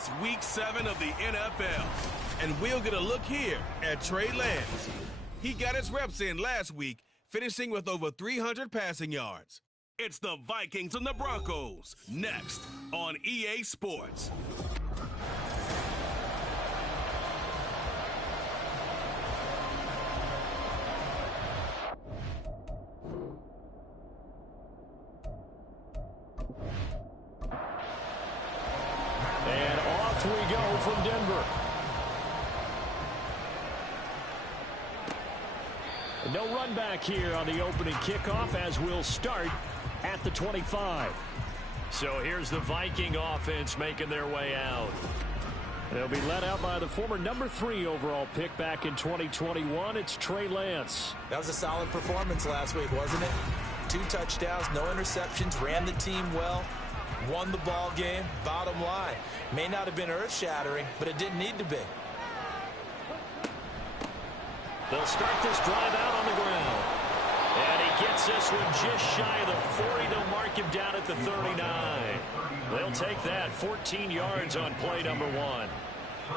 It's Week 7 of the NFL, and we'll get a look here at Trey Lance. He got his reps in last week, finishing with over 300 passing yards. It's the Vikings and the Broncos, next on EA Sports. And off we go from Denver. No run back here on the opening kickoff as we'll start at the 25. So here's the Viking offense making their way out. They'll be led out by the former number 3 overall pick back in 2021. It's Trey Lance. That was a solid performance last week, wasn't it? 2 touchdowns, no interceptions, ran the team well, won the ball game. Bottom line, may not have been earth-shattering, but it didn't need to be. They'll start this drive out on the ground. And he gets this one just shy of the 40. They'll mark him down at the 39. They'll take that 14 yards on play number 1.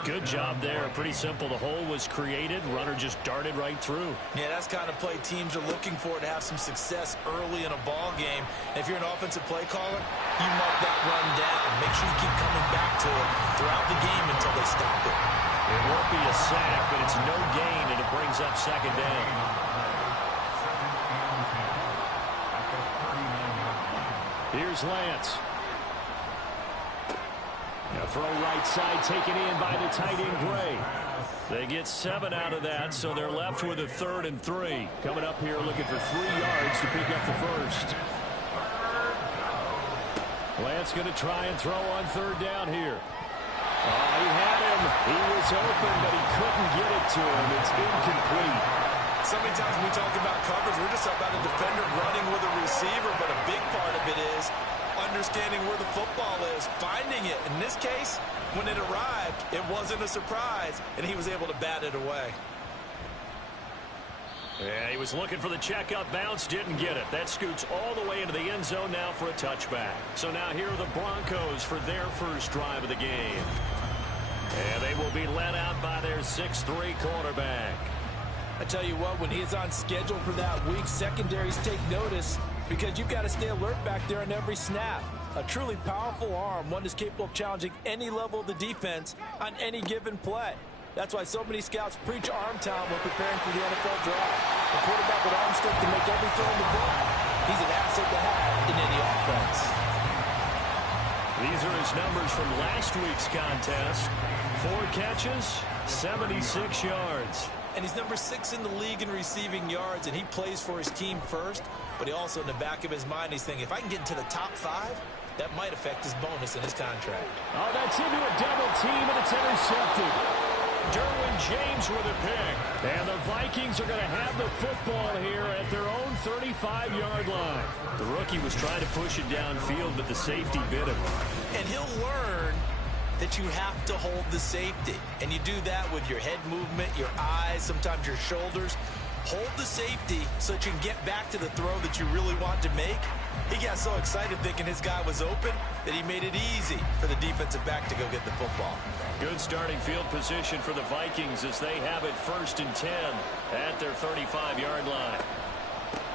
Good job there. Pretty simple. The hole was created. Runner just darted right through. Yeah, that's the kind of play teams are looking for to have some success early in a ball game. And if you're an offensive play caller, you mark that run down. Make sure you keep coming back to it throughout the game until they stop it. It won't be a sack, but it's no gain, and it brings up second down. Here's Lance. A throw right side taken in by the tight end Gray. They get 7 out of that, so they're left with a 3rd and 3. Coming up here looking for 3 yards to pick up the first. Lance going to try and throw on 3rd down here. Oh, he had him. He was open, but he couldn't get it to him. It's incomplete. So many times when we talk about coverage, we're just about a defender running with a receiver, but a big part of it is understanding where the football is, finding it. In this case, when it arrived, it wasn't a surprise, and he was able to bat it away. Yeah, he was looking for the check-up bounce, didn't get it. That scoots all the way into the end zone now for a touchback. So now here are the Broncos for their first drive of the game. And they will be led out by their 6'3" quarterback. I tell you what, when he's on schedule for that week, secondaries take notice because you've got to stay alert back there on every snap. A truly powerful arm, one that's capable of challenging any level of the defense on any given play. That's why so many scouts preach arm talent when preparing for the NFL draft. A quarterback with arm strength to make every throw in the book. He's an asset to have in any offense. These are his numbers from last week's contest. 4 catches, 76 yards. And he's number 6 in the league in receiving yards, and he plays for his team first. But he also, in the back of his mind, he's thinking, if I can get into the top 5, that might affect his bonus in his contract. Oh, that's into a double team, and it's intercepted. Derwin James with a pick. And the Vikings are going to have the football here at their own 35-yard line. The rookie was trying to push it downfield, but the safety bit him. And he'll learn that you have to hold the safety. And you do that with your head movement, your eyes, sometimes your shoulders. Hold the safety so that you can get back to the throw that you really want to make. He got so excited thinking his guy was open that he made it easy for the defensive back to go get the football. Good starting field position for the Vikings as they have it 1st and 10 at their 35-yard line.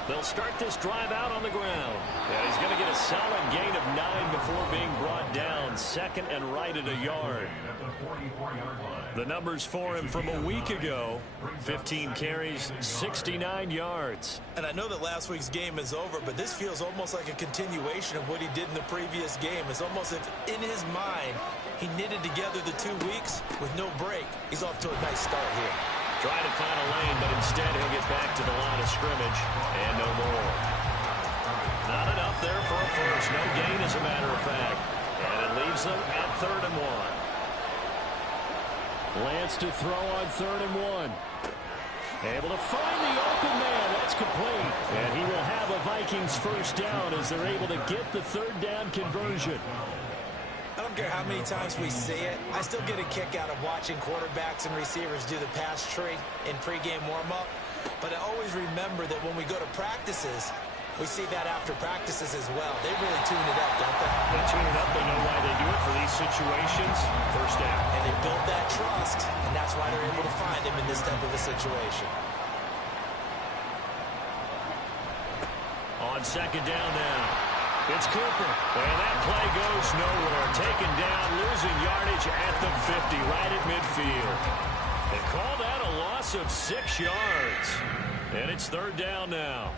They'll start this drive out on the ground. And he's going to get a solid gain of 9 before being brought down. 2nd and right at a yard. The numbers for him from a week ago. 15 carries, 69 yards. And I know that last week's game is over, but this feels almost like a continuation of what he did in the previous game. It's almost as if in his mind, he knitted together the 2 weeks with no break. He's off to a nice start here. Trying to find a lane, but instead he'll get back to the line of scrimmage and no more. Not enough there for a first. No gain, as a matter of fact. And it leaves them at 3rd and 1. Lance to throw on 3rd and 1. Able to find the open man. That's complete. And he will have a Vikings first down as they're able to get the 3rd down conversion. I don't care how many times we see it. I still get a kick out of watching quarterbacks and receivers do the pass tree in pregame warm-up. But I always remember that when we go to practices, We see that after practices as well. They really tune it up, don't they? They tune it up. They know why they do it for these situations. First down. And they build that trust, and that's why they're able to find him in this type of a situation. On second down now, it's Cooper. And that play goes nowhere. Taken down, losing yardage at the 50, right at midfield. They call that a loss of 6 yards. And it's third down now.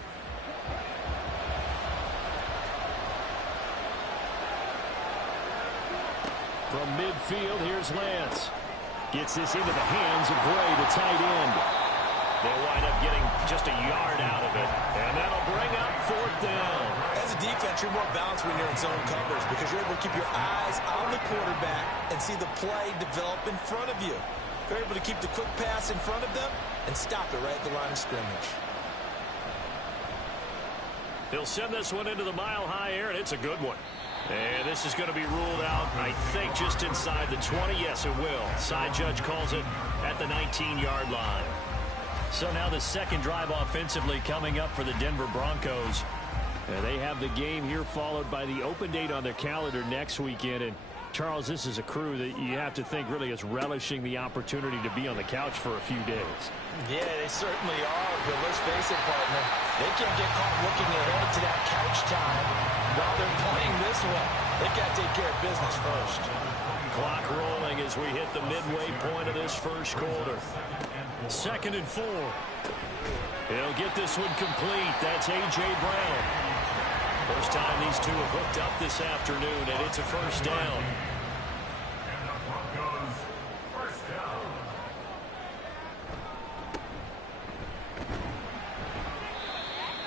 From midfield, here's Lance. Gets this into the hands of Bray, the tight end. They'll wind up getting just a yard out of it. And that'll bring up fourth down. As a defense, you're more balanced when you're in zone coverage because you're able to keep your eyes on the quarterback and see the play develop in front of you. You're able to keep the quick pass in front of them and stop it right at the line of scrimmage. He'll send this one into the mile-high air, and it's a good one. And this is going to be ruled out, I think, just inside the 20. Yes, it will. Side judge calls it at the 19-yard line. So now the second drive offensively coming up for the Denver Broncos. And they have the game here followed by the open date on their calendar next weekend. And Charles, this is a crew that you have to think really is relishing the opportunity to be on the couch for a few days. Yeah, they certainly are. But let's face it, partner, they can't get caught looking ahead to that couch time while they're playing this one. They got to take care of business first. Clock rolling as we hit the midway point of this first quarter. 2nd and 4. He'll get this one complete. That's A.J. Brown. First time these two have hooked up this afternoon, and it's a first down.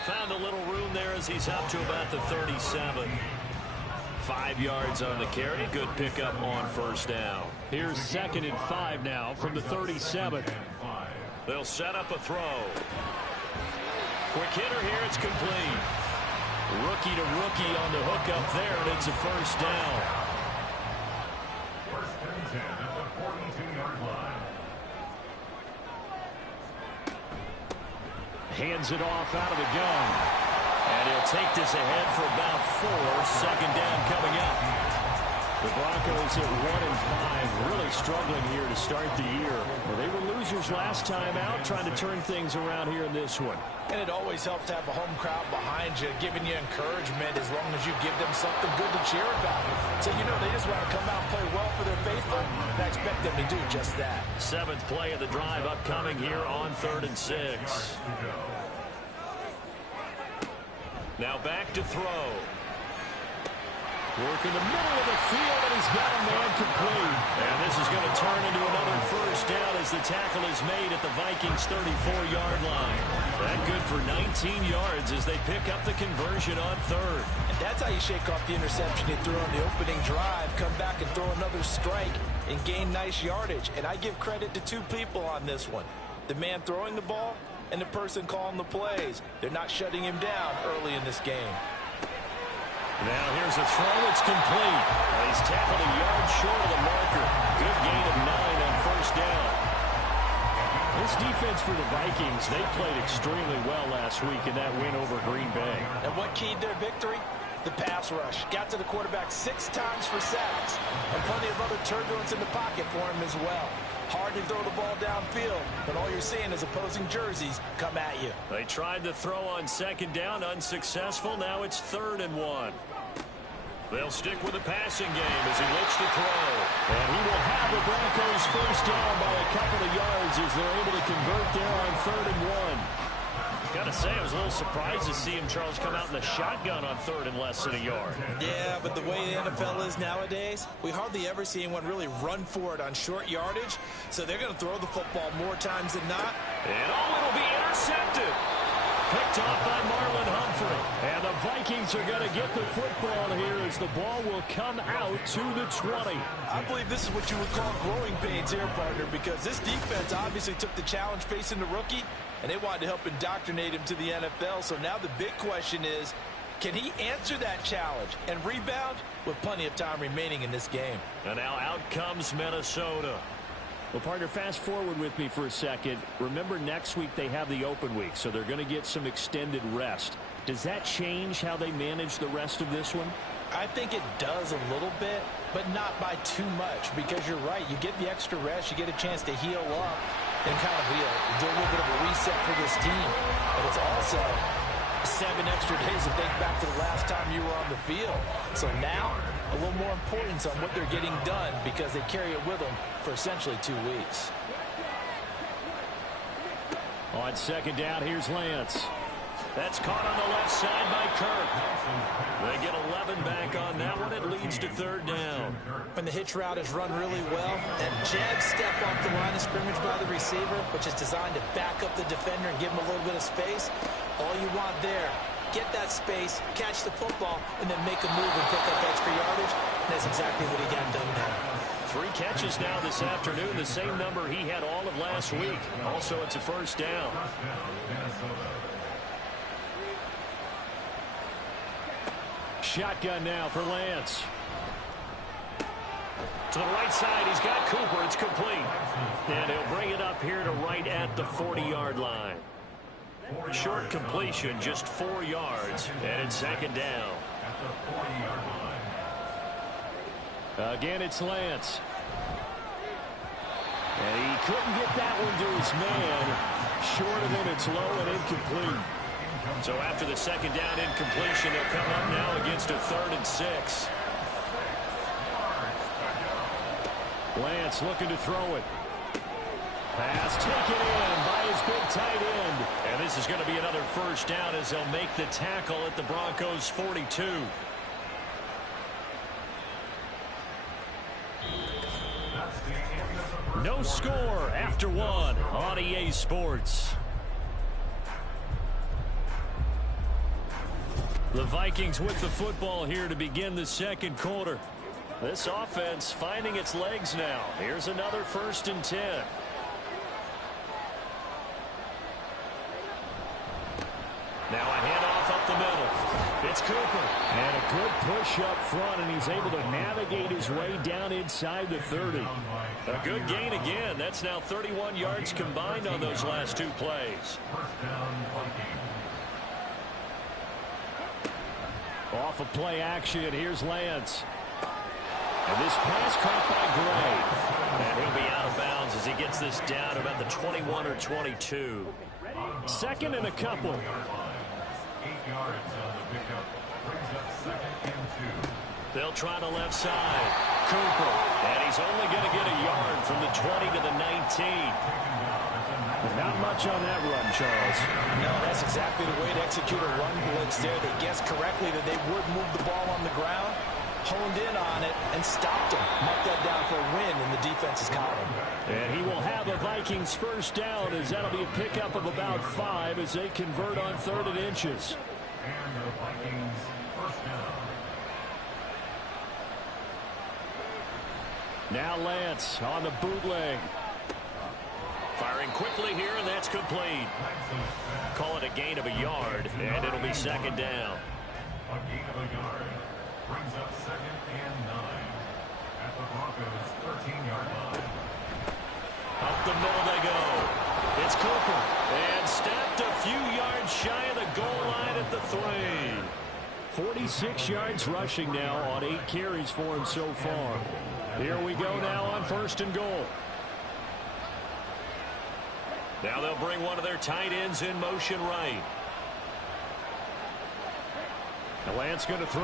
Found a little room there as he's up to about the 37. 5 yards on the carry. Good pickup on first down. Here's 2nd and 5 now from the 37. They'll set up a throw. Quick hitter here. It's complete. Rookie to rookie on the hook up there, and it's a first down. First and 10 at the 42-yard line. Hands it off out of the gun. And he'll take this ahead for about 4. Second down coming up. The Broncos at 1-5, really struggling here to start the year. Well, they were losers last time out, trying to turn things around here in this one. And it always helps to have a home crowd behind you, giving you encouragement as long as you give them something good to cheer about. So, you know, they just want to come out and play well for their faithful, and I expect them to do just that. 7th play of the drive upcoming here on 3rd and 6. Now back to throw. Work in the middle of the field, and he's got a man complete. And this is going to turn into another first down as the tackle is made at the Vikings' 34-yard line. That good for 19 yards as they pick up the conversion on 3rd. And that's how you shake off the interception you threw on the opening drive, come back and throw another strike and gain nice yardage. And I give credit to 2 people on this one. The man throwing the ball and the person calling the plays. They're not shutting him down early in this game. Now here's a throw. It's complete. He's tackled a yard short of the marker. Good gain of 9 on first down. This defense for the Vikings, they played extremely well last week in that win over Green Bay. And what keyed their victory? The pass rush. Got to the quarterback 6 times for sacks. And plenty of other turbulence in the pocket for him as well. Hard to throw the ball downfield, but all you're seeing is opposing jerseys come at you. They tried to throw on second down, unsuccessful. Now it's 3rd and 1. They'll stick with the passing game as he looks to throw. And he will have the Broncos first down by a couple of yards as they're able to convert there on 3rd and 1. Got to say, I was a little surprised to see him, Charles, come out in the shotgun on 3rd and less than a yard. Yeah, but the way the NFL is nowadays, we hardly ever see anyone really run for it on short yardage. So they're going to throw the football more times than not. And it'll be intercepted. Picked off by Marlon Humphrey. And the Vikings are going to get the football here as the ball will come out to the 20. I believe this is what you would call growing pains here, partner, because this defense obviously took the challenge facing the rookie, and they wanted to help indoctrinate him to the NFL. So now the big question is, can he answer that challenge and rebound with plenty of time remaining in this game? And now out comes Minnesota. Well, partner, fast forward with me for a second. Remember, next week they have the open week, so they're going to get some extended rest. Does that change how they manage the rest of this one? I think it does a little bit, but not by too much, because you're right. You get the extra rest. You get a chance to heal up and kind of do a little bit of a reset for this team. But it's also 7 extra days to think back to the last time you were on the field. So now, a little more importance on what they're getting done because they carry it with them for essentially 2 weeks. On second down, here's Lance. That's caught on the left side by Kirk. They get 11 back on that one. It leads to third down. When the hitch route is run really well, and jab step off the line of scrimmage by the receiver, which is designed to back up the defender and give him a little bit of space, all you want there, get that space, catch the football, and then make a move and pick up extra yardage. And that's exactly what he got done there. 3 catches now this afternoon, the same number he had all of last week. Also, it's a first down. Shotgun now for Lance. To the right side, he's got Cooper. It's complete. And he'll bring it up here to right at the 40-yard line. Short completion, just 4 yards, and it's second down. Again, it's Lance. And he couldn't get that one to his man. Short of him, it's low and incomplete. So after the second down incompletion, they'll come up now against a 3rd and 6. Lance looking to throw it. Pass taken in by his big tight end. And this is going to be another first down as they'll make the tackle at the Broncos' 42. No score after 1 on EA Sports. The Vikings with the football here to begin the second quarter. This offense finding its legs now. Here's another 1st and 10. Now a handoff up the middle. It's Cooper. And a good push up front, and he's able to navigate his way down inside the 30. A good gain again. That's now 31 yards combined on those last 2 plays. Off of play action, here's Lance. And this pass caught by Gray. And he'll be out of bounds as he gets this down about the 21 or 22. 2nd and a couple. 8 yards on the pickup. Brings up 2nd and 2. They'll try the left side. Cooper. And he's only going to get a yard from the 20 to the 19. Not much on that run, Charles. No, that's exactly the way to execute a run blitz there. They guessed correctly that they would move the ball on the ground, honed in on it, and stopped him. Marked that down for a win in the defense's column. And he will have a Vikings first down, as that'll be a pickup of about 5 as they convert on 3rd and inches. And the Vikings first down. Now Lance on the bootleg. Firing quickly here, and that's complete. Call it a gain of a yard, and it'll be 2nd down. A gain of a yard brings up 2nd and 9 at the Broncos' 13-yard line. Up the middle they go. It's Cooper, and snapped a few yards shy of the goal line at the 3. 46 yards rushing now on 8 carries for him so far. Here we go now on 1st and goal. Now they'll bring one of their tight ends in motion right. And Lance going to throw.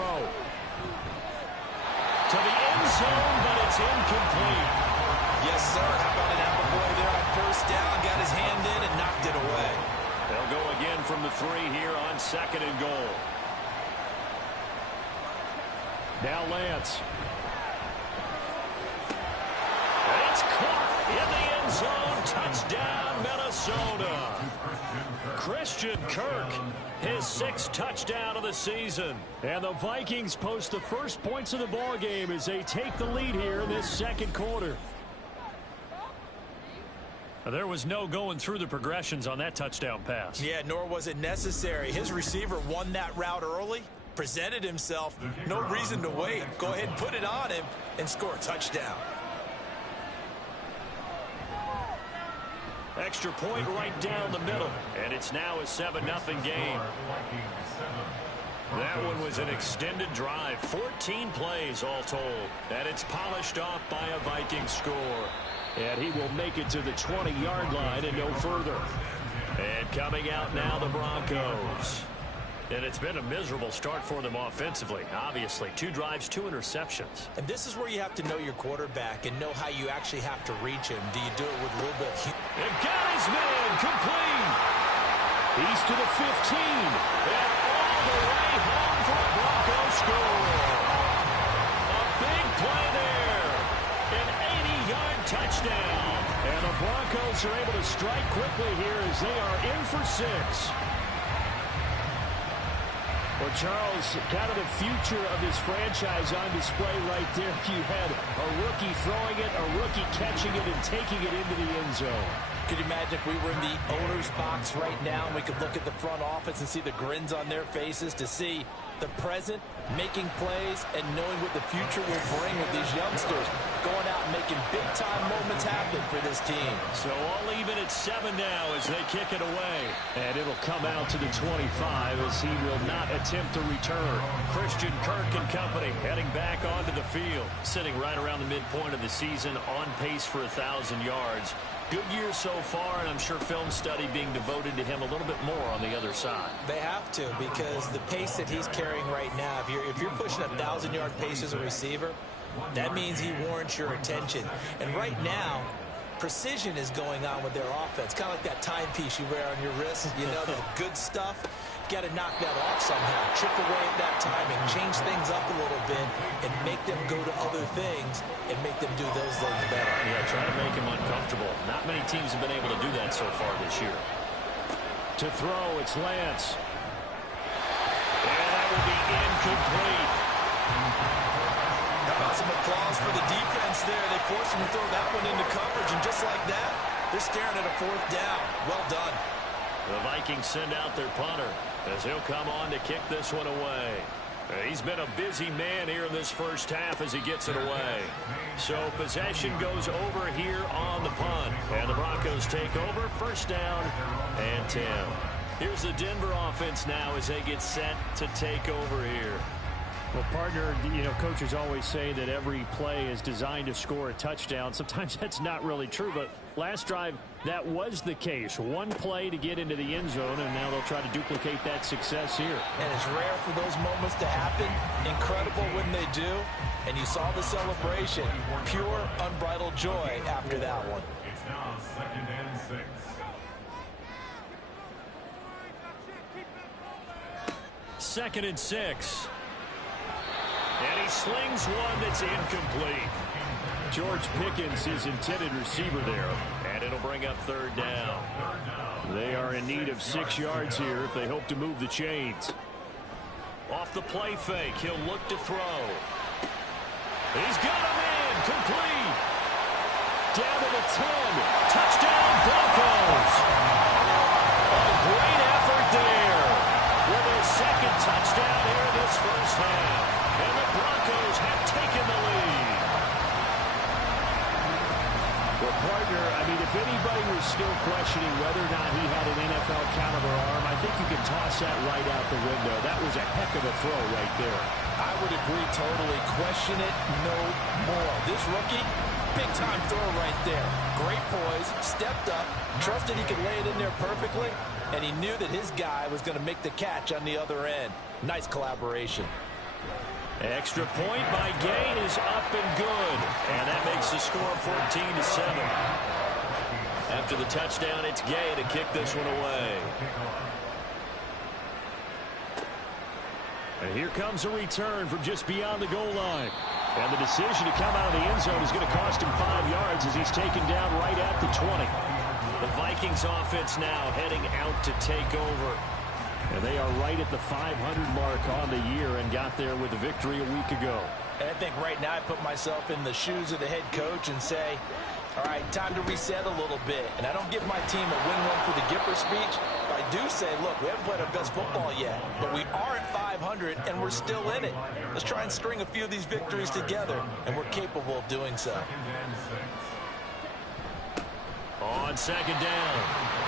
To the end zone, but it's incomplete. Yes, sir. How about an apple boy there on 1st down? Got his hand in and knocked it away. They'll go again from the 3 here on 2nd and goal. Now Lance. And it's caught in the end zone. Touchdown, Minnesota. Christian Kirk, his 6th touchdown of the season. And the Vikings post the first points of the ball game as they take the lead here in this second quarter. There was no going through the progressions on that touchdown pass. Yeah, nor was it necessary. His receiver won that route early, presented himself. No reason to wait. Go ahead and put it on him and score a touchdown. Extra point right down the middle. And it's now a 7-0 game. That one was an extended drive. 14 plays all told. And it's polished off by a Vikings score. And he will make it to the 20-yard line and no further. And coming out now, the Broncos. And it's been a miserable start for them offensively. Obviously, 2 drives, 2 interceptions. And this is where you have to know your quarterback and know how you actually have to reach him. Do you do it with a little bit of... And got his man complete. He's to the 15. And all the way home for a Broncos score. A big play there. An 80-yard touchdown. And the Broncos are able to strike quickly here as they are in for 6. Well, Charles, kind of the future of this franchise on display right there. You had a rookie throwing it, a rookie catching it, and taking it into the end zone. Could you imagine if we were in the owner's box right now and we could look at the front office and see the grins on their faces to see the present making plays and knowing what the future will bring with these youngsters going out and making big-time moments happen for this team. So all even at 7 now as they kick it away. And it'll come out to the 25 as he will not attempt to return. Christian Kirk and company heading back onto the field. Sitting right around the midpoint of the season, on pace for 1,000 yards. Good year so far, and I'm sure film study being devoted to him a little bit more on the other side. They have to, because the pace that he's carrying right now, if you're pushing 1,000-yard pace as a receiver, that means he warrants your attention. And right now, precision is going on with their offense. Kind of like that timepiece you wear on your wrist. You know, the good stuff. Got to knock that off somehow. Chip away at that timing. Change things up a little bit and make them go to other things and make them do those things better. Yeah, try to make him uncomfortable. Not many teams have been able to do that so far this year. To throw, it's Lance. And that will be incomplete. How about some applause for the defense there? They forced him to throw that one into coverage, and just like that, they're staring at a 4th down. Well done. The Vikings send out their punter as he'll come on to kick this one away. He's been a busy man here in this first half as he gets it away. So possession goes over here on the punt. And the Broncos take over, 1st down and 10. Here's the Denver offense now as they get set to take over here. Well, partner, you know, coaches always say that every play is designed to score a touchdown. Sometimes that's not really true, but last drive, that was the case. One play to get into the end zone, and now they'll try to duplicate that success here. And it's rare for those moments to happen. Incredible when they do. And you saw the celebration. Pure, unbridled joy after that one. It's now 2nd and 6. Second and 6. And he slings one that's incomplete. George Pickens, his intended receiver there. And it'll bring up 3rd down. They are in need of 6 yards here if they hope to move the chains. Off the play fake, he'll look to throw. He's got a man, complete. Down to the 10. Touchdown, Broncos. A great effort there. With their 2nd touchdown here in this first half. And the Broncos have taken the lead. Well, partner, I mean, if anybody was still questioning whether or not he had an NFL caliber arm, I think you can toss that right out the window. That was a heck of a throw right there. I would agree totally. Question it no more. This rookie, big-time throw right there. Great poise, stepped up, trusted he could lay it in there perfectly, and he knew that his guy was going to make the catch on the other end. Nice collaboration. Extra point by Gain is up and good. And that makes the score 14-7. After the touchdown, it's Gay to kick this one away. And here comes a return from just beyond the goal line. And the decision to come out of the end zone is going to cost him 5 yards as he's taken down right at the 20. The Vikings offense now heading out to take over. And they are right at the 500 mark on the year and got there with a victory a week ago. And I think right now I put myself in the shoes of the head coach and say, all right, time to reset a little bit. And I don't give my team a win one for the Gipper speech. But I do say, look, we haven't played our best football yet, but we are at 500 and we're still in it. Let's try and string a few of these victories together, and we're capable of doing so. On on second down.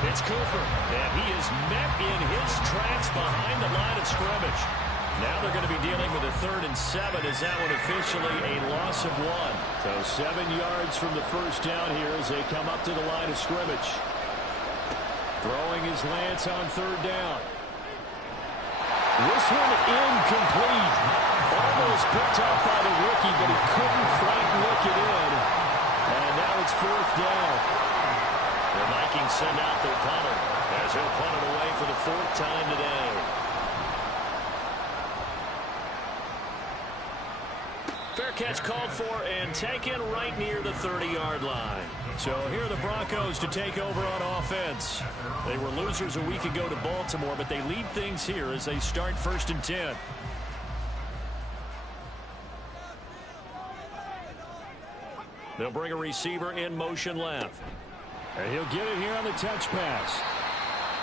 It's Cooper, and he is met in his tracks behind the line of scrimmage. Now they're going to be dealing with a 3rd and 7. Is that one officially a loss of 1? So 7 yards from the first down here as they come up to the line of scrimmage. Throwing his Lance on 3rd down. This one incomplete. Almost picked up by the rookie, but he couldn't quite look it in. And now it's 4th down. The Vikings send out their punter as he'll punt it away for the 4th time today. Fair catch called for and taken right near the 30-yard line. So here are the Broncos to take over on offense. They were losers a week ago to Baltimore, but they lead things here as they start 1st and 10. They'll bring a receiver in motion left. And he'll get it here on the touch pass.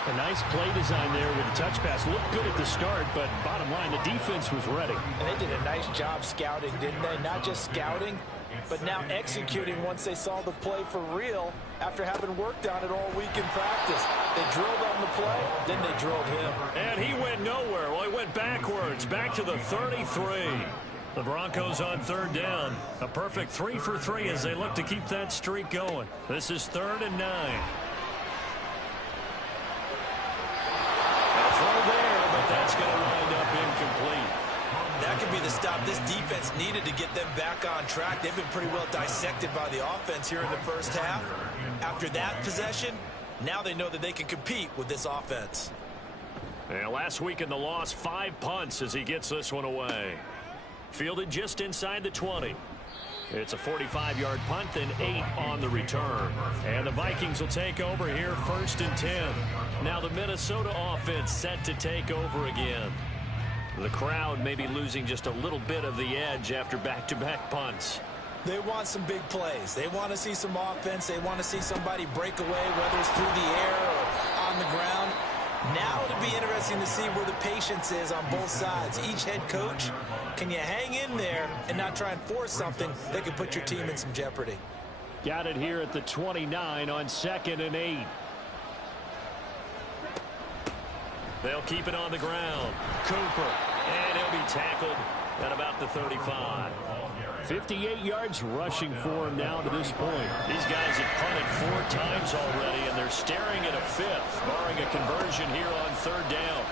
A nice play design there with the touch pass. Looked good at the start, but bottom line, the defense was ready. And they did a nice job scouting, didn't they? Not just scouting, but now executing once they saw the play for real after having worked on it all week in practice. They drilled on the play, then they drilled him. And he went nowhere. Well, he went backwards, back to the 33. The Broncos on 3rd down. A perfect 3 for 3 as they look to keep that streak going. This is 3rd and 9. A throw there, but that's going to wind up incomplete. That could be the stop this defense needed to get them back on track. They've been pretty well dissected by the offense here in the first half. After that possession, now they know that they can compete with this offense. And last week in the loss, 5 punts as he gets this one away. Fielded just inside the 20. It's a 45-yard punt, then 8 on the return. And the Vikings will take over here 1st and 10. Now the Minnesota offense set to take over again. The crowd may be losing just a little bit of the edge after back-to-back punts. They want some big plays. They want to see some offense. They want to see somebody break away, whether it's through the air or on the ground. Now it'll be interesting to see where the patience is on both sides. Each head coach, can you hang in there and not try and force something that could put your team in some jeopardy? Got it here at the 29 on 2nd and 8. They'll keep it on the ground. Cooper, and he'll be tackled at about the 35. 58 yards rushing for him now to this point. These guys have punted 4 times already, and they're staring at a 5th, barring a conversion here on 3rd down.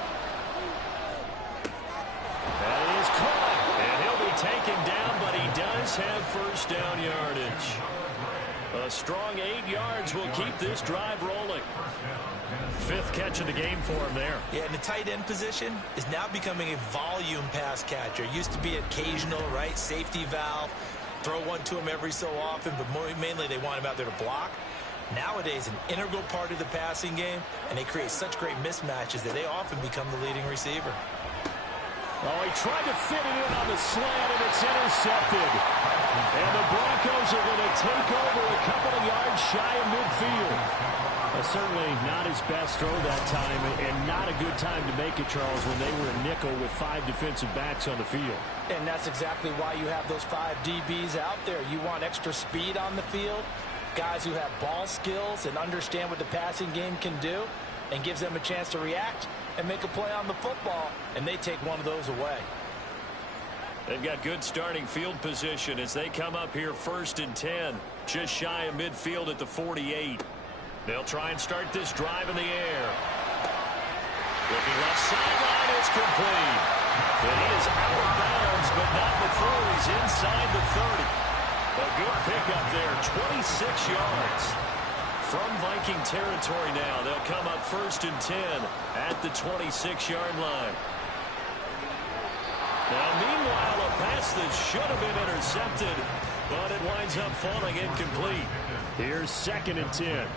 That is caught, and he'll be taken down, but he does have 1st down yardage. A strong 8 yards will keep this drive rolling. 5th catch of the game for him there. Yeah, and the tight end position is now becoming a volume pass catcher. Used to be occasional, right? Safety valve. Throw one to him every so often, but mainly they want him out there to block. Nowadays, an integral part of the passing game, and they create such great mismatches that they often become the leading receiver. Oh, he tried to fit it in on the slant, and it's intercepted. And the Broncos are going to take over a couple of yards shy of midfield. Certainly not his best throw that time, and not a good time to make it, Charles, when they were a nickel with 5 defensive backs on the field. And that's exactly why you have those 5 DBs out there. You want extra speed on the field, guys who have ball skills and understand what the passing game can do, and gives them a chance to react and make a play on the football, and they take one of those away. They've got good starting field position as they come up here 1st and 10, just shy of midfield at the 48. They'll try and start this drive in the air. Looking left sideline, it's complete. And he is out of bounds, but not before he's inside the 30. A good pickup there, 26 yards. From Viking territory now, they'll come up 1st and 10 at the 26-yard line. Now, meanwhile, a pass that should have been intercepted, but it winds up falling incomplete. Here's 2nd and 10.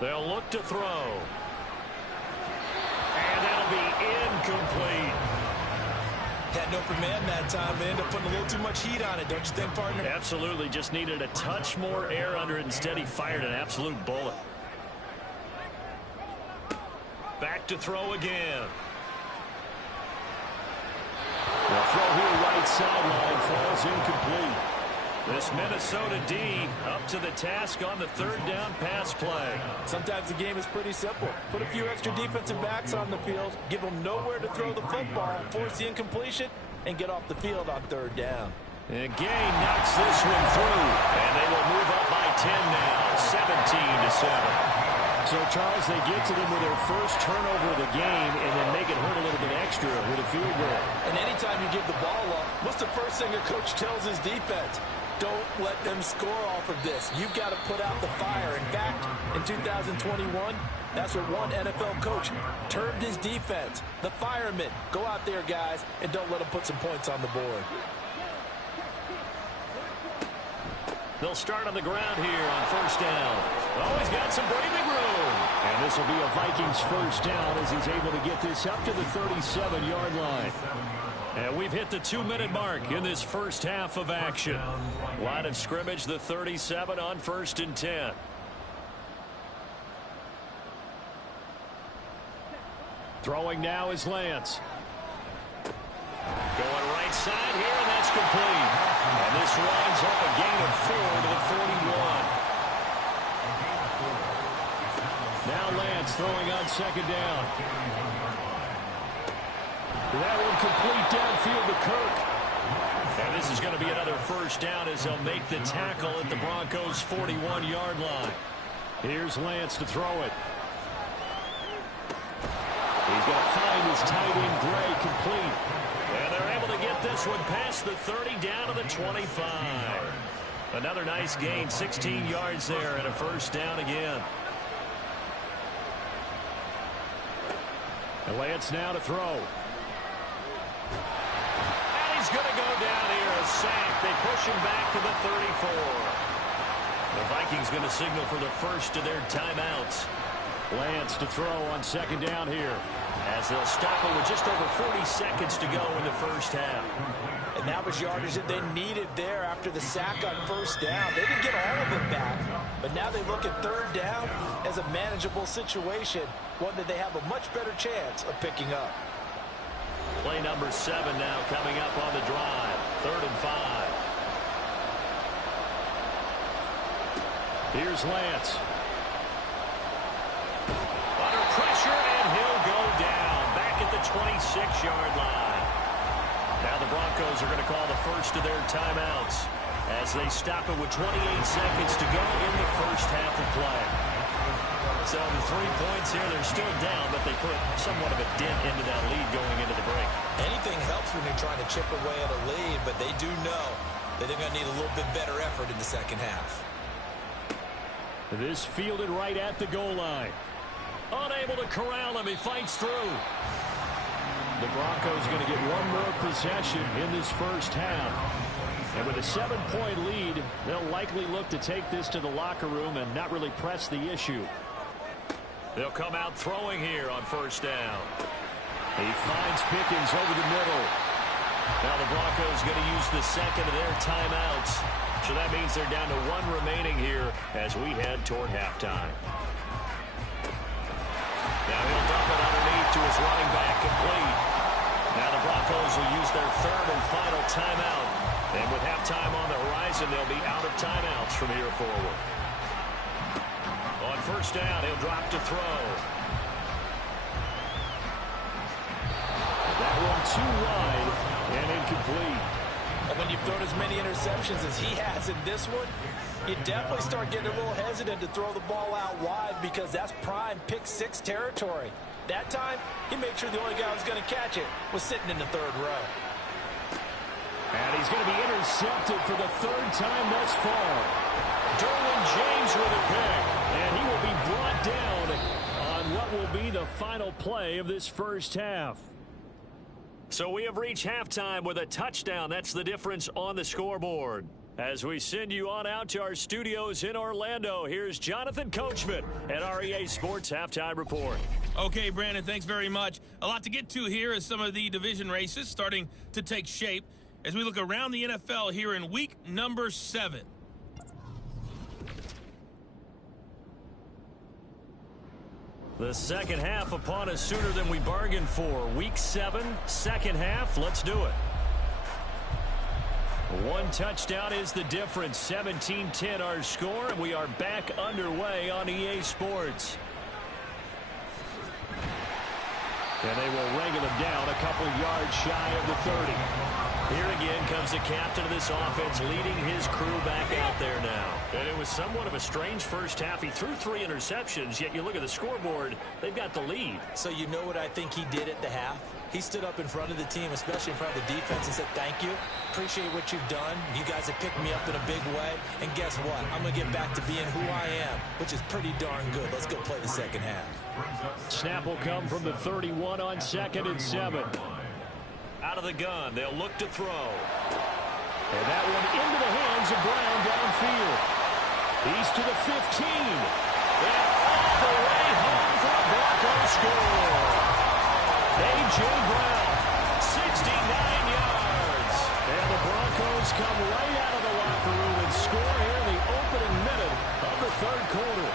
They'll look to throw. And that'll be incomplete. Had no command that time, but ended up putting a little too much heat on it, don't you think, partner? Absolutely. Just needed a touch more air under it. Instead, he fired an absolute bullet. Back to throw again. They'll throw here right right sideline falls incomplete. This Minnesota D up to the task on the third down pass play. Sometimes the game is pretty simple. Put a few extra defensive backs on the field, give them nowhere to throw the football, force the incompletion, and get off the field on third down. And Gay knocks this one through, and they will move up by 10 now, 17-7. So, Charles, they get to them with their first turnover of the game and then make it hurt a little bit extra with a field goal. And anytime you give the ball up, what's the first thing a coach tells his defense? Don't let them score off of this. You've got to put out the fire. In fact, in 2021, that's what one NFL coach termed his defense. The firemen. Go out there, guys, and don't let them put some points on the board. They'll start on the ground here on first down. Oh, he's got some breathing room. And this will be a Vikings first down as he's able to get this up to the 37-yard line. And we've hit the 2-minute mark in this first half of action. Line of scrimmage, the 37 on 1st and 10. Throwing now is Lance. Going right side here, and that's complete. And this winds up a gain of 4 to the 41. Now Lance throwing on second down. That one complete downfield to Kirk. And this is going to be another first down as they'll make the tackle at the Broncos' 41-yard line. Here's Lance to throw it. He's going to find his tight end Gray complete. And they're able to get this one past the 30 down to the 25. Another nice gain, 16 yards there and a first down again. And Lance now to throw. And he's going to go down here, a sack. They push him back to the 34. The Vikings going to signal for the first of their timeouts. Lance to throw on second down here. As they'll stop it with just over 40 seconds to go in the first half. And that was yardage that they needed there after the sack on first down. They didn't get all of it back, but now they look at third down as a manageable situation, one that they have a much better chance of picking up. Play number 7 now coming up on the drive. 3rd and 5. Here's Lance. Under pressure, and he'll go down back at the 26-yard line. Now the Broncos are going to call the first of their timeouts as they stop it with 28 seconds to go in the first half of play. So the 3 points here, they're still down, but they put somewhat of a dent into that lead going into the break. Anything helps when you're trying to chip away at a lead, but they do know that they're going to need a little bit better effort in the second half. This fielded right at the goal line. Unable to corral him, he fights through. The Broncos going to get one more possession in this first half. And with a 7-point lead, they'll likely look to take this to the locker room and not really press the issue. They'll come out throwing here on first down. He finds Pickens over the middle. Now the Broncos going to use the second of their timeouts. So that means they're down to 1 remaining here as we head toward halftime. Now he'll dump it underneath to his running back, complete. Now the Broncos will use their 3rd and final timeout. And with halftime on the horizon, they'll be out of timeouts from here forward. On first down, he'll drop to throw. That one too wide and incomplete. And when you've thrown as many interceptions as he has in this one, you definitely start getting a little hesitant to throw the ball out wide because that's prime pick-6 territory. That time, he made sure the only guy who was going to catch it was sitting in the 3rd row. And he's going to be intercepted for the 3rd time thus far. Derwin James with a pick. And he will be brought down on what will be the final play of this first half. So we have reached halftime with a touchdown. That's the difference on the scoreboard. As we send you on out to our studios in Orlando, here's Jonathan Coachman at our EA Sports Halftime Report. Okay, Brandon, thanks very much. A lot to get to here as some of the division races starting to take shape as we look around the NFL here in week number 7. The second half upon us sooner than we bargained for. Week 7, second half. Let's do it. One touchdown is the difference. 17-10 our score, and we are back underway on EA Sports. And they will wrangle him down a couple yards shy of the 30. Here again comes the captain of this offense, leading his crew back out there now. And it was somewhat of a strange first half. He threw 3 interceptions, yet you look at the scoreboard, they've got the lead. So you know what I think he did at the half? He stood up in front of the team, especially in front of the defense, and said, thank you. Appreciate what you've done. You guys have picked me up in a big way. And guess what? I'm going to get back to being who I am, which is pretty darn good. Let's go play the second half. Snap will come from the 31 on 2nd and 7. Out of the gun, they'll look to throw. And that one into the hands of Brown downfield. He's to the 15. And all the way home for a Broncos score. A.J. Brown, 69 yards. And the Broncos come right out of the locker room and score here in the opening minute of the 3rd quarter.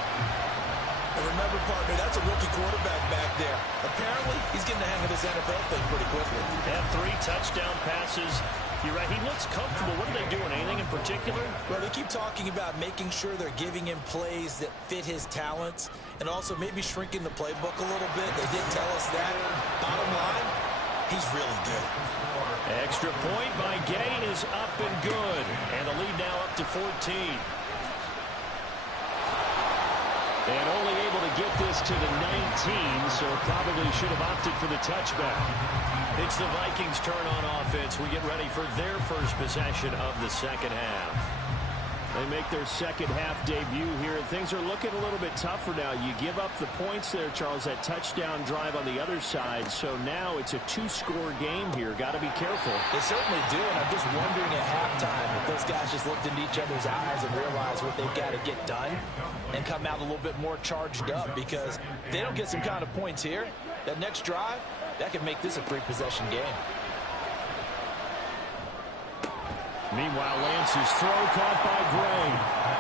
And remember, partner, that's a rookie quarterback back there. Apparently, he's getting the hang of this NFL thing pretty quickly. And 3 touchdown passes. You're right, he looks comfortable. What are they doing? Anything in particular? Well, they keep talking about making sure they're giving him plays that fit his talents and also maybe shrinking the playbook a little bit. They did tell us that. Bottom line, he's really good. Extra point by Gain is up and good. And the lead now up to 14. And only able to get this to the 19, so probably should have opted for the touchback. It's the Vikings' turn on offense. We get ready for their first possession of the second half. They make their second half debut here, and things are looking a little bit tougher now. You give up the points there, Charles, that touchdown drive on the other side. So now it's a 2-score game here. Got to be careful. They certainly do, and I'm just wondering at halftime if those guys just looked into each other's eyes and realized what they've got to get done and come out a little bit more charged up, because if they don't get some kind of points here, that next drive, that could make this a 3-possession game. Meanwhile, Lance's throw caught by Gray.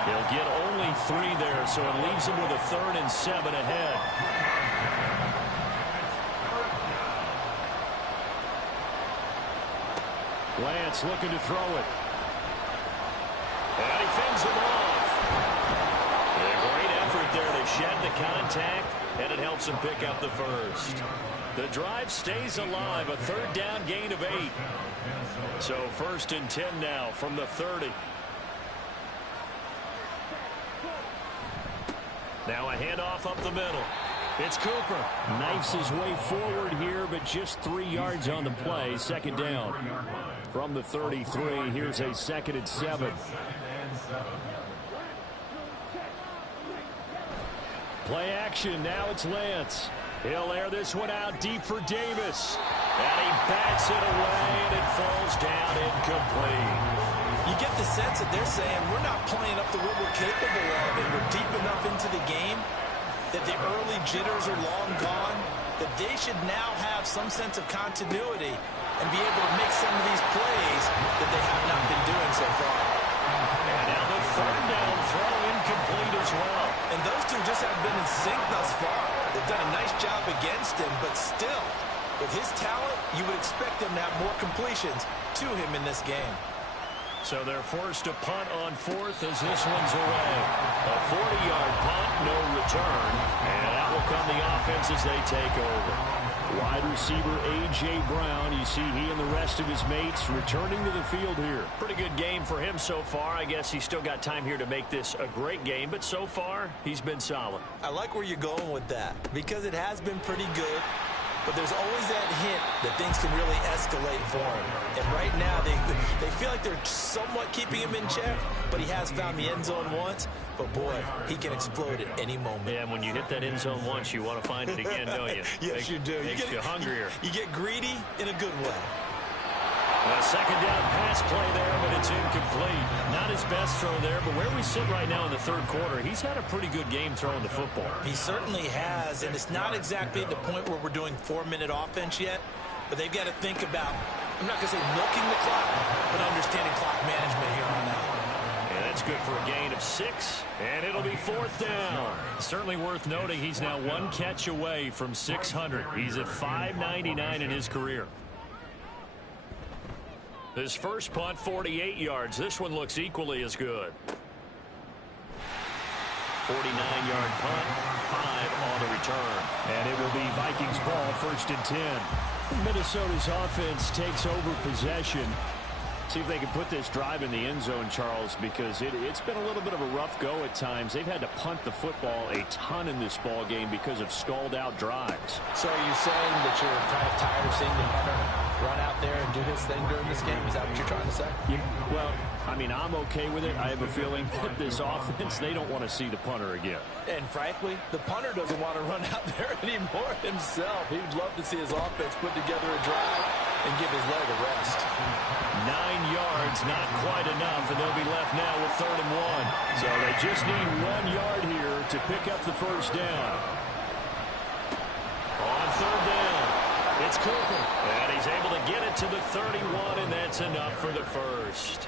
He'll get only 3 there, so it leaves him with a 3rd and 7 ahead. Lance looking to throw it. And he fends him off. A great effort there. They shed the contact, and it helps him pick up the first. The drive stays alive, a 3rd down gain of 8. So 1st and 10 now from the 30. Now a handoff up the middle. It's Cooper. Knifes his way forward here, but just 3 yards on the play. 2nd down. From the 33, here's a 2nd and 7. Play action, now it's Lance. He'll air this one out deep for Davis. And he bats it away, and it falls down incomplete. You get the sense that they're saying we're not playing up to what we're capable of, and we're deep enough into the game that the early jitters are long gone, that they should now have some sense of continuity and be able to make some of these plays that they have not been doing so far. And now the 3rd down throw incomplete as well. And those two just haven't been in sync thus far. They've done a nice job against him, but still, with his talent, you would expect them to have more completions to him in this game. So they're forced to punt on 4th as this one's away. A 40-yard punt, no return. And that will come the offense as they take over. Wide receiver A.J. Brown. You see he and the rest of his mates returning to the field here. Pretty good game for him so far. I guess he's still got time here to make this a great game, but so far, he's been solid. I like where you're going with that, because it has been pretty good. But there's always that hint that things can really escalate for him. And right now, they feel like they're somewhat keeping him in check, but he has found the end zone once. But, boy, he can explode at any moment. Yeah, and when you hit that end zone once, you want to find it again, don't you? Yes, you do. Makes you hungrier. You get greedy in a good way. A 2nd down pass play there, but it's incomplete. Not his best throw there, but where we sit right now in the 3rd quarter, he's had a pretty good game throwing the football. He certainly has, and it's not exactly at the point where we're doing 4-minute offense yet, but they've got to think about, I'm not going to say milking the clock, but understanding clock management here on out. And that's good for a gain of 6, and it'll be 4th down. Certainly worth noting he's now 1 catch away from 600. He's at 599 in his career. His first punt, 48 yards. This one looks equally as good. 49-yard punt, 5 on the return. And it will be Vikings ball, 1st and 10. Minnesota's offense takes over possession. See if they can put this drive in the end zone, Charles, because it's been a little bit of a rough go at times. They've had to punt the football a ton in this ball game because of stalled-out drives. So are you saying that you're kind of tired of seeing the punter run out there and do his thing during this game? Is that what you're trying to say? Well, I mean, I'm okay with it. I have a feeling that this offense, they don't want to see the punter again. And frankly, the punter doesn't want to run out there anymore himself. He'd love to see his offense put together a drive and give his leg a rest. 9 yards, not quite enough, and they'll be left now with 3rd and 1. So they just need 1 yard here to pick up the first down. On 3rd down, it's Cooper. And he's able to get it to the 31, and that's enough for the first.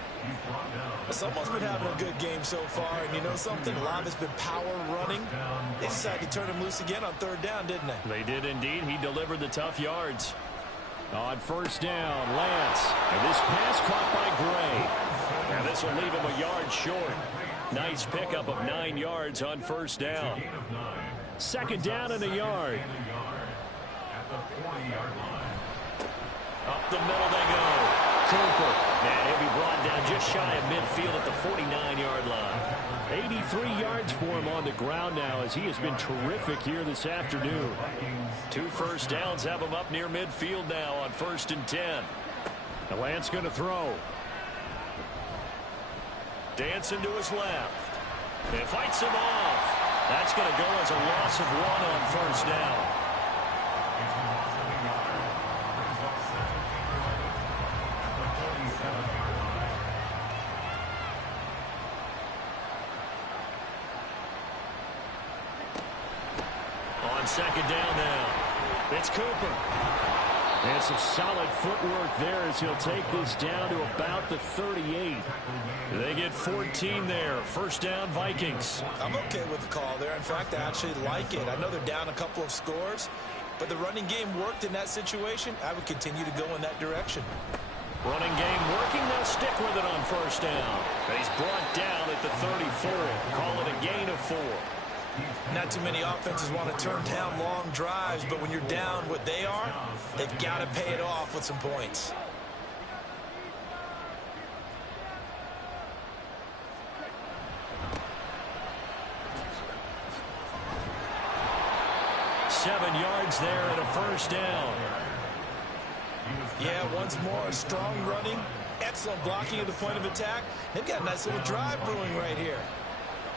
Someone's been having a good game so far, and you know something? A lot has been power running. They decided to turn him loose again on 3rd down, didn't they? They did indeed. He delivered the tough yards. On 1st down, Lance. And this pass caught by Gray. And this will leave him a yard short. Nice pickup of 9 yards on 1st down. 2nd down and a yard. Up the middle they go. Cooper. And he'll be brought down just shy of midfield at the 49-yard line. 83 yards for him on the ground now as he has been terrific here this afternoon. 2 first downs have him up near midfield now on 1st and 10. The Lance going to throw. Dancing to his left. And fights him off. That's going to go as a loss of 1 on 1st down. On 2nd down now, it's Cooper. And some solid footwork there as he'll take this down to about the 38. They get 14 there. 1st down, Vikings. I'm okay with the call there. In fact, I actually like it. I know they're down a couple of scores, but the running game worked in that situation. I would continue to go in that direction. Running game working. They'll stick with it on 1st down. And he's brought down at the 34. Call it a gain of 4. Not too many offenses want to turn down long drives, but when you're down what they are, they've got to pay it off with some points. Seven yards there and a 1st down. Yeah, once more, strong running, excellent blocking at the point of attack. They've got a nice little drive brewing right here.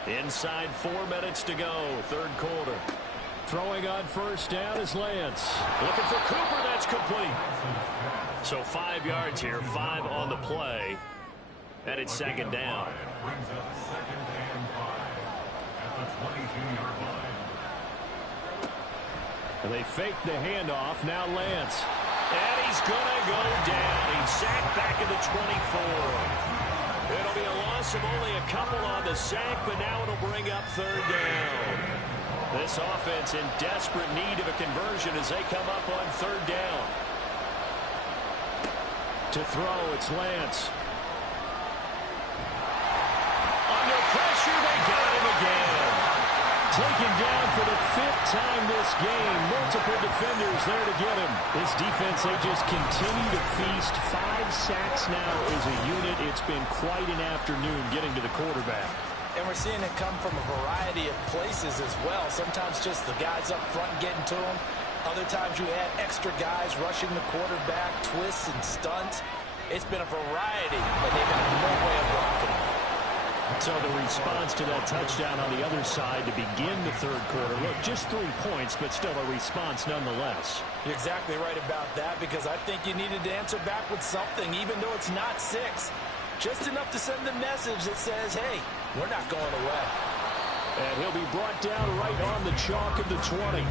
Inside 4 minutes to go, 3rd quarter. Throwing on 1st down is Lance. Looking for Cooper, that's complete. So 5 yards here, 5 on the play. And it's 2nd down. Brings up 2nd and 5 at the 22-yard line. And they fake the handoff, now Lance. And he's gonna go down. He's sacked back at the 24. It'll be a loss of only a couple on the sack, but now it'll bring up 3rd down. This offense in desperate need of a conversion as they come up on 3rd down. To throw, it's Lance. Under pressure, they got him again. Taken down for the 5th time this game. Multiple defenders there to get him. This defense, they just continue to feast. 5 sacks now as a unit. It's been quite an afternoon getting to the quarterback. And we're seeing it come from a variety of places as well. Sometimes just the guys up front getting to them. Other times you add extra guys rushing the quarterback, twists and stunts. It's been a variety, and they've had no way of blocking them. So the response to that touchdown on the other side to begin the 3rd quarter. Look, just 3 points, but still a response nonetheless. You're exactly right about that, because I think you needed to answer back with something, even though it's not 6. Just enough to send the message that says, hey, we're not going away. And he'll be brought down right on the chalk of the 20.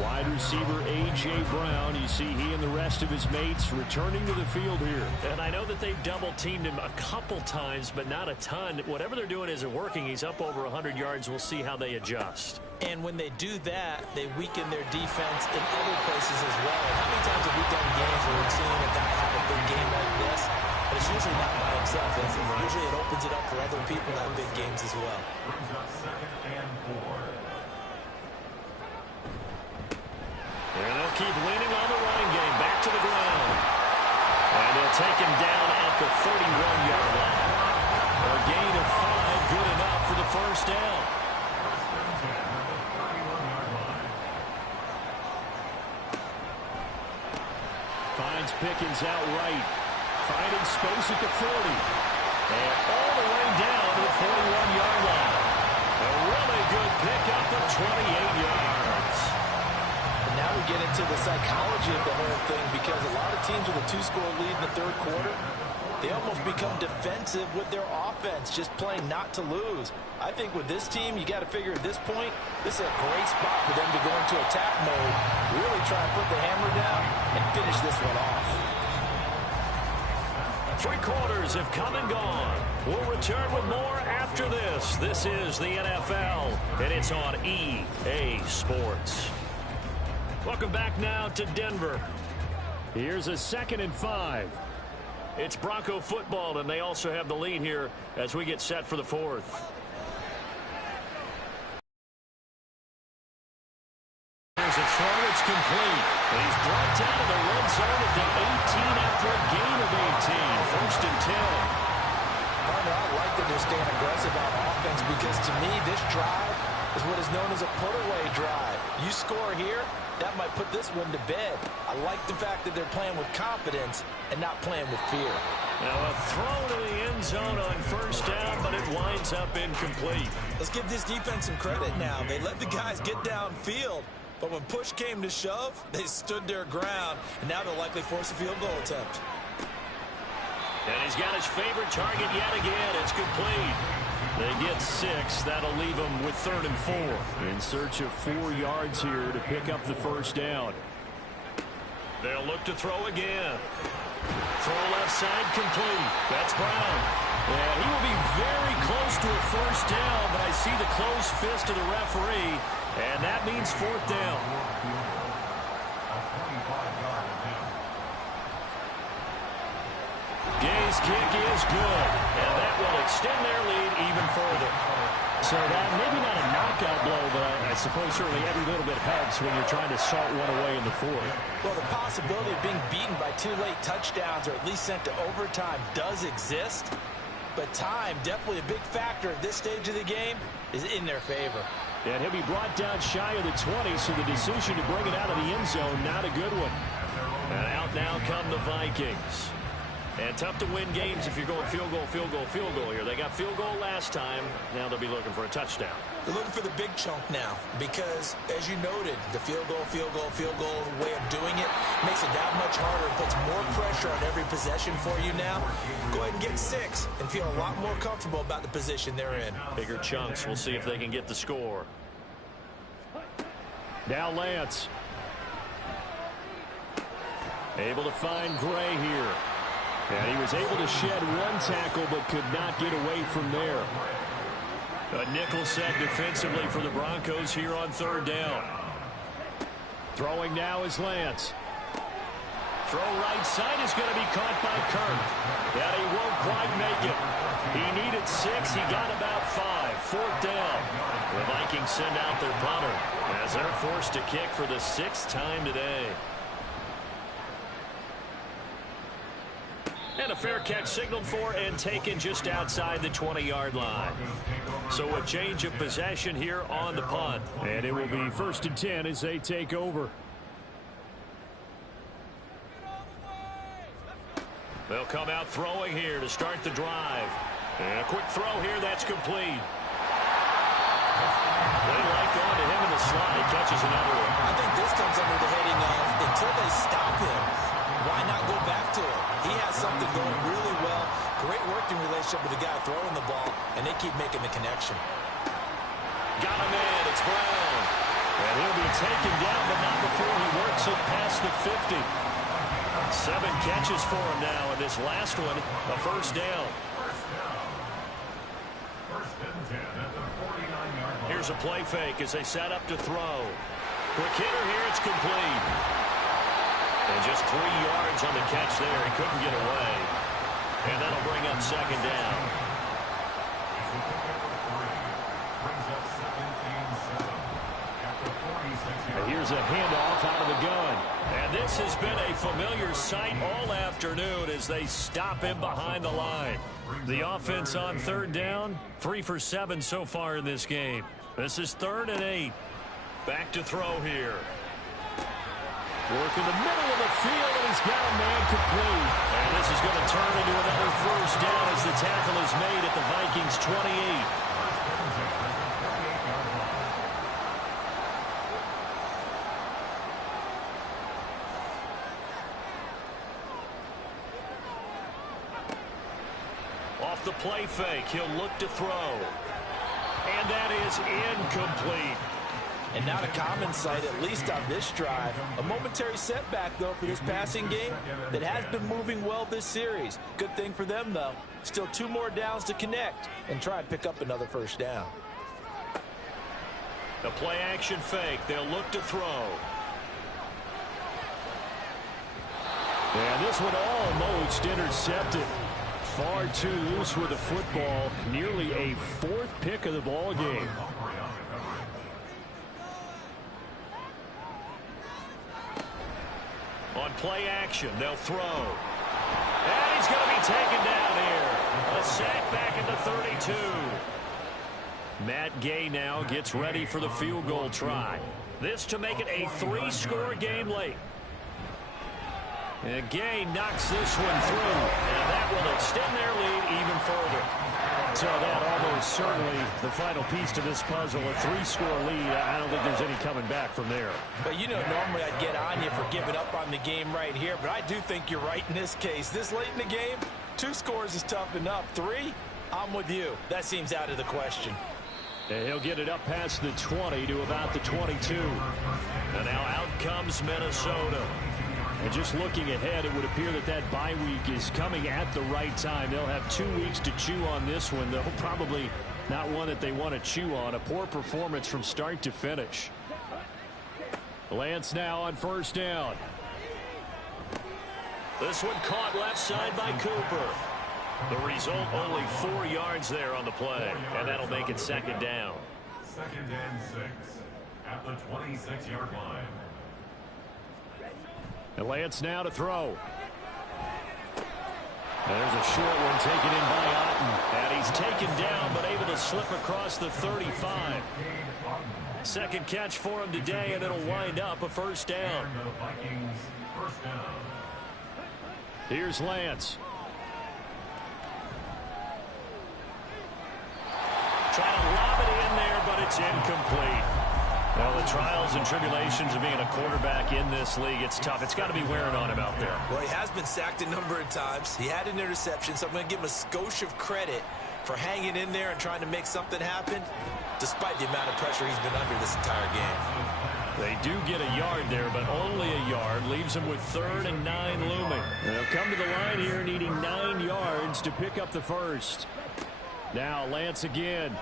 Wide receiver A.J. Brown, you see he and the rest of his mates returning to the field here. And I know that they've double-teamed him a couple times, but not a ton. Whatever they're doing isn't working. He's up over 100 yards. We'll see how they adjust. And when they do that, they weaken their defense in other places as well. How many times have we done games where we've seen a guy have a big game like this. But it's usually not by himself, is it? Usually it opens it up for other people to have big games as well. Brings up 2nd and 4. And they'll keep leaning on the running game. Back to the ground. And they'll take him down at the 31-yard line. A gain of 5, good enough for the first down. Finds Pickens out right. Finding space at the 40. And all the way down to the 41-yard line. A really good pickup of 28 yards. And now we get into the psychology of the whole thing, because a lot of teams with a 2-score lead in the third quarter, they almost become defensive with their offense, just playing not to lose. I think with this team, you got to figure at this point, this is a great spot for them to go into attack mode, really try and put the hammer down and finish this one off. 3 quarters have come and gone. We'll return with more after this. This is the NFL, and it's on EA Sports. Welcome back now to Denver. Here's a 2nd and 5. It's Bronco football, and they also have the lead here as we get set for the 4th. There's a throw, it's complete. And he's brought down to the red zone at the 18 after a gain of 18. 1st and 10. Partner, I like that they're staying aggressive on offense, because to me, this drive is what is known as a put-away drive. You score here, that might put this one to bed. I like the fact that they're playing with confidence and not playing with fear. Now a throw to the end zone on 1st down, but it winds up incomplete. Let's give this defense some credit now. They let the guys get downfield, but when push came to shove, they stood their ground, and now they'll likely force a field goal attempt. And he's got his favorite target yet again. It's complete. They get 6. That'll leave them with 3rd and 4. In search of 4 yards here to pick up the 1st down. They'll look to throw again. Throw left side complete. That's Brown. And he will be very close to a 1st down, but I see the closed fist of the referee, and that means 4th down. Gay's kick is good, and that will extend their lead even further. So that maybe not a knockout blow, but I suppose certainly every little bit helps when you're trying to salt one away in the 4th. Well, the possibility of being beaten by 2 late touchdowns or at least sent to overtime does exist, but time, definitely a big factor at this stage of the game, is in their favor. And he'll be brought down shy of the 20, so the decision to bring it out of the end zone, not a good one. And out now come the Vikings. And tough to win games if you're going field goal, field goal, field goal here. They got field goal last time. Now they'll be looking for a touchdown. They're looking for the big chunk now, because, as you noted, the field goal way of doing it makes it that much harder and puts more pressure on every possession for you now. Go ahead and get 6 and feel a lot more comfortable about the position they're in. Bigger chunks. We'll see if they can get the score. Now Lance. Able to find Gray here. And he was able to shed 1 tackle, but could not get away from there. A nickel set defensively for the Broncos here on 3rd down. Throwing now is Lance. Throw right side is going to be caught by Kirk. And he won't quite make it. He needed 6. He got about 5. 4th down. The Vikings send out their punter as they're forced to kick for the 6th time today. And a fair catch signaled for and taken just outside the 20-yard line. So a change of possession here on the punt. And it will be 1st and 10 as they take over. They'll come out throwing here to start the drive. And a quick throw here, that's complete. They like on to him in the slot. He catches another one. I think this comes under the heading of, until they stop him, why not go back to it? He has something going really well. Great working relationship with the guy throwing the ball, and they keep making the connection. Got him in. It's Brown. And he'll be taken down, but not before he works it past the 50. 7 catches for him now, and this last one, a 1st down. Here's a play fake as they set up to throw. Quick hitter here, it's complete. And just 3 yards on the catch there. He couldn't get away. And that'll bring up second down. And here's a handoff out of the gun. And this has been a familiar sight all afternoon as they stop him behind the line. The offense on third down, 3 for 7 so far in this game. This is 3rd and 8. Back to throw here. Work in the middle of the field, and he's got a man complete. And this is going to turn into another first down as the tackle is made at the Vikings 28. Off the play fake, he'll look to throw. And that is incomplete. And not a common sight, at least on this drive. A momentary setback, though, for this passing game that has been moving well this series. Good thing for them, though. Still 2 more downs to connect and try and pick up another first down. The play action fake. They'll look to throw. And this one almost intercepted. Far too loose with the football. Nearly a 4th pick of the ball game. On play action, they'll throw. And he's going to be taken down here. A sack back at the 32. Matt Gay now gets ready for the field goal try. This to make it a 3-score game late. And Gay knocks this one through. And that will extend their lead even further. So that almost certainly the final piece to this puzzle, a 3-score lead. I don't think there's any coming back from there. But you know, normally I'd get on you for giving up on the game right here, but I do think you're right in this case. This late in the game, 2 scores is tough enough. 3, I'm with you. That seems out of the question. And he'll get it up past the 20 to about the 22. And now out comes Minnesota. And just looking ahead, it would appear that that bye week is coming at the right time. They'll have 2 weeks to chew on this one, though probably not one that they want to chew on. A poor performance from start to finish. Lance now on first down. This one caught left side by Cooper. The result, only 4 yards there on the play. And that'll make it second down. 2nd and 6 at the 26-yard line. And Lance now to throw. There's a short one taken in by Otten. And he's taken down but able to slip across the 35. Second catch for him today, and it'll wind up a first down. Here's Lance. Trying to lob it in there, but it's incomplete. Well, the trials and tribulations of being a quarterback in this league, it's tough. It's got to be wearing on him out there. Well, he has been sacked a number of times. He had an interception, so I'm going to give him a skosh of credit for hanging in there and trying to make something happen, despite the amount of pressure he's been under this entire game. They do get a yard there, but only a yard. Leaves them with 3rd and 9 looming. They'll come to the line here needing 9 yards to pick up the first. Now Lance again.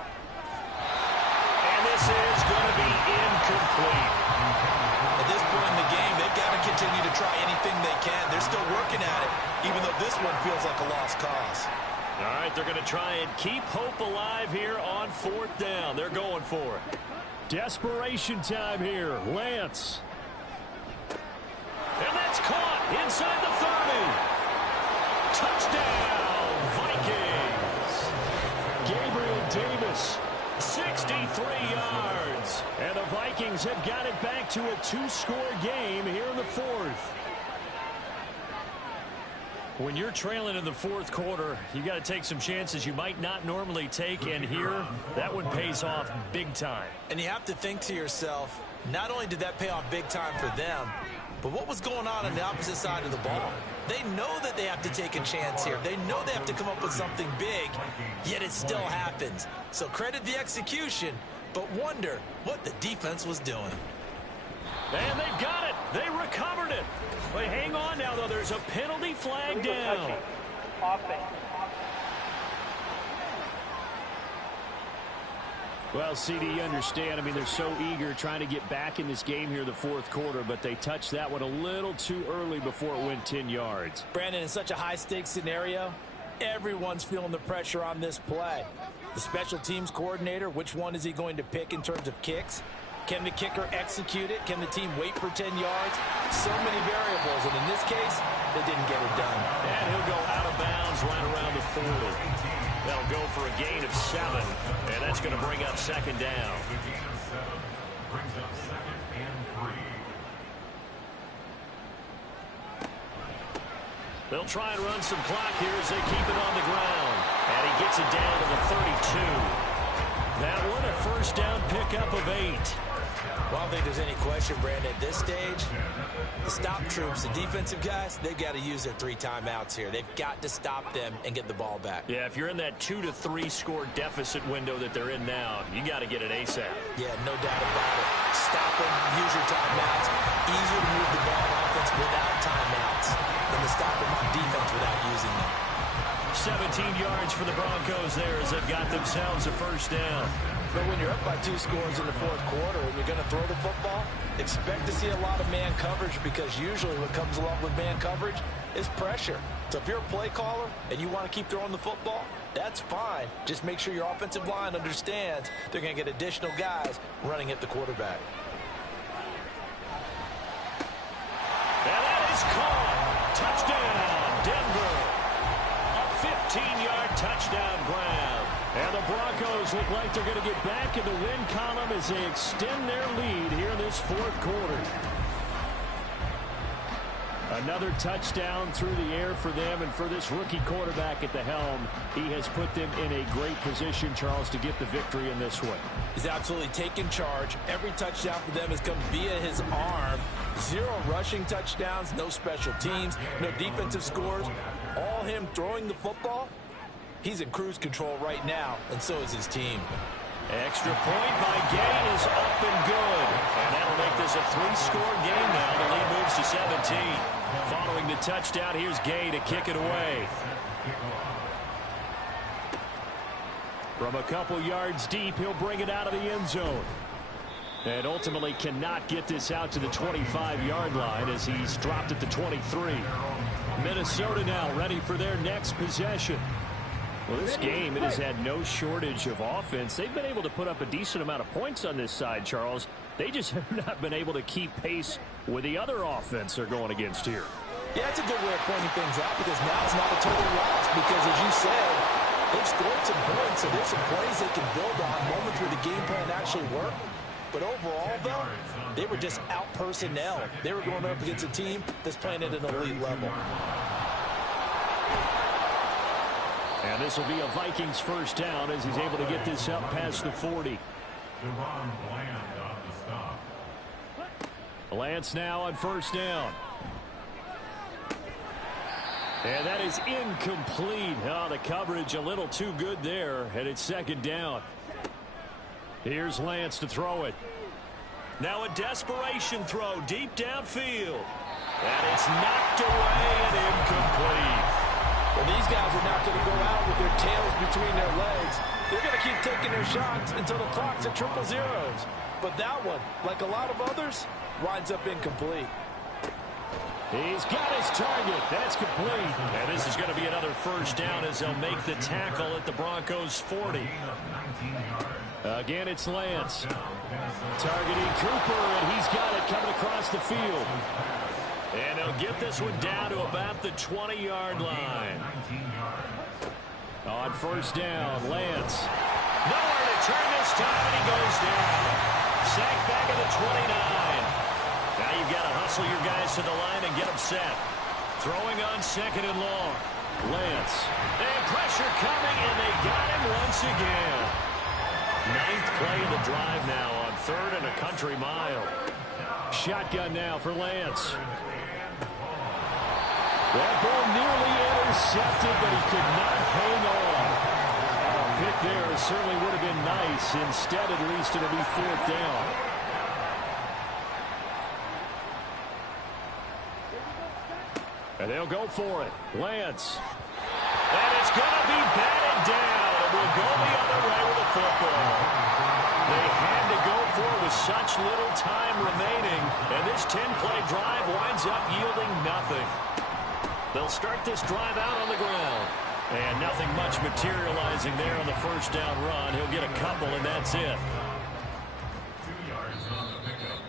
And this is going to be incomplete. At this point in the game, they've got to continue to try anything they can. They're still working at it, even though this one feels like a lost cause. All right, they're going to try and keep hope alive here on 4th down. They're going for it. Desperation time here. Lance. And that's caught inside the 30. Touchdown, Vikings. Gabriel Davis. 63 yards. And the Vikings have got it back to a 2-score game here in the 4th. When you're trailing in the 4th quarter, you got to take some chances you might not normally take, and here, that one pays off big time. And you have to think to yourself, not only did that pay off big time for them, but what was going on the opposite side of the ball? They know that they have to take a chance here. They know they have to come up with something big, yet it still happens. So credit the execution, but wonder what the defense was doing. And they've got it. They recovered it. But hang on now, though. There's a penalty flag down. Well, CD, you understand. I mean, they're so eager trying to get back in this game here in the fourth quarter, but they touched that one a little too early before it went 10 yards. Brandon, in such a high-stakes scenario, everyone's feeling the pressure on this play. The special teams coordinator, which one is he going to pick in terms of kicks? Can the kicker execute it? Can the team wait for 10 yards? So many variables, and in this case, they didn't get it done. And he'll go out of bounds right around the 40. That'll go for a gain of 7, and that's going to bring up second down. The gain of 7 brings up 2nd and 3. They'll try and run some clock here as they keep it on the ground. And he gets it down to the 32. That one a first down pickup of 8. Well, I don't think there's any question, Brandon, at this stage, the stop troops, the defensive guys, they've got to use their 3 timeouts here. They've got to stop them and get the ball back. Yeah, if you're in that 2 to 3 score deficit window that they're in now, you got to get it ASAP. Yeah, no doubt about it. Stop them, use your timeouts. Easier to move the ball on offense without timeouts than to stop them on defense without using them. 17 yards for the Broncos there as they've got themselves a first down. But when you're up by 2 scores in the fourth quarter and you're going to throw the football, expect to see a lot of man coverage, because usually what comes along with man coverage is pressure. So if you're a play caller and you want to keep throwing the football, that's fine. Just make sure your offensive line understands they're going to get additional guys running at the quarterback. And that is caught. Touchdown, Denver. A 15-yard touchdown grab. And the Broncos look like they're going to get back in the win column as they extend their lead here in this fourth quarter. Another touchdown through the air for them, and for this rookie quarterback at the helm, he has put them in a great position, Charles, to get the victory in this one. He's absolutely taken charge. Every touchdown for them has come via his arm. 0 rushing touchdowns, no special teams, no defensive scores. All him throwing the football. He's in cruise control right now, and so is his team. Extra point by Gay is up and good. And that'll make this a 3-score game now. The lead moves to 17. Following the touchdown, here's Gay to kick it away. From a couple yards deep, he'll bring it out of the end zone. And ultimately cannot get this out to the 25-yard line as he's dropped at the 23. Minnesota now ready for their next possession. Well, this game, it has had no shortage of offense. They've been able to put up a decent amount of points on this side, Charles. They just have not been able to keep pace with the other offense they're going against here. Yeah, that's a good way of pointing things out, because now it's not a total loss, because as you said, they've scored some points, so there's some plays they can build on, moments where the game plan actually worked. But overall, though, they were just out personnel. They were going up against a team that's playing at an elite level. And this will be a Vikings first down as he's able to get this up past the 40. Lance now on first down. And that is incomplete. Oh, the coverage a little too good there, and it's second down. Here's Lance to throw it. Now a desperation throw deep downfield. And it's knocked away and incomplete. Well, these guys are not going to go out with their tails between their legs. They're going to keep taking their shots until the clock's at 000. But that one, like a lot of others, winds up incomplete. He's got his target. That's complete. And this is going to be another first down as they'll make the tackle at the Broncos' 40. Again, it's Lance. Targeting Cooper, and he's got it coming across the field. And he'll get this one down to about the 20-yard line. On first down, Lance. Nowhere to turn this time, and he goes down. Sacked back at the 29. Now you've got to hustle your guys to the line and get them set. Throwing on second and long. Lance. And pressure coming, and they got him once again. 9th play of the drive now on 3rd and a country mile. Shotgun now for Lance. That ball nearly intercepted, but he could not hang on. A pick there certainly would have been nice. Instead, at least, it'll be 4th down. And they'll go for it. Lance. And it's going to be batted down. And we'll go the other way with the football. time remaining, and this 10-play drive winds up yielding nothing. They'll start this drive out on the ground. And nothing much materializing there on the first down run. He'll get a couple, and that's it. 2 yards on the pickup.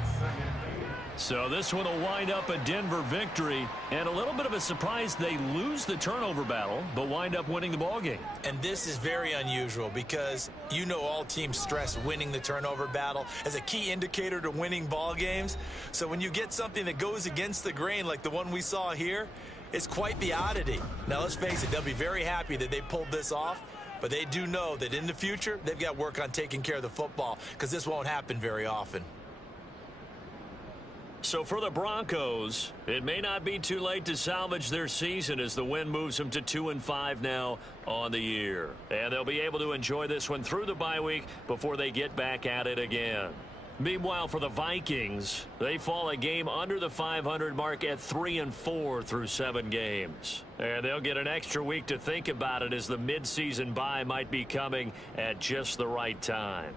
It's second and 8. So this one will wind up a Denver victory, and a little bit of a surprise they lose the turnover battle, but wind up winning the ballgame. And this is very unusual because you know all teams stress winning the turnover battle as a key indicator to winning ball games. So when you get something that goes against the grain like the one we saw here, it's quite the oddity. Now, let's face it, they'll be very happy that they pulled this off, but they do know that in the future, they've got work on taking care of the football because this won't happen very often. So for the Broncos, it may not be too late to salvage their season as the win moves them to 2-5 now on the year. And they'll be able to enjoy this one through the bye week before they get back at it again. Meanwhile, for the Vikings, they fall a game under the 500 mark at 3-4 through 7 games. And they'll get an extra week to think about it as the midseason bye might be coming at just the right time.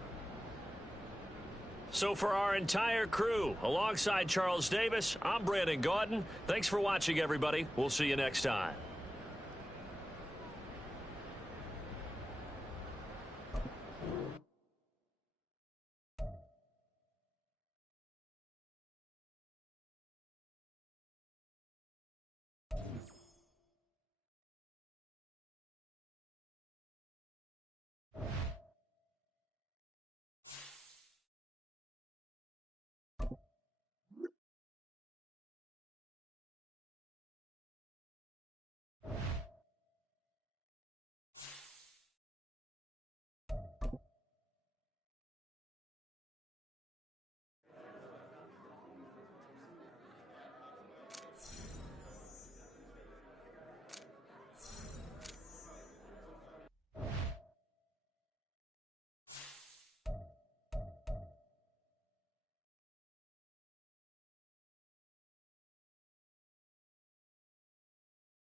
So for our entire crew, alongside Charles Davis, I'm Brandon Gaudin. Thanks for watching, everybody. We'll see you next time.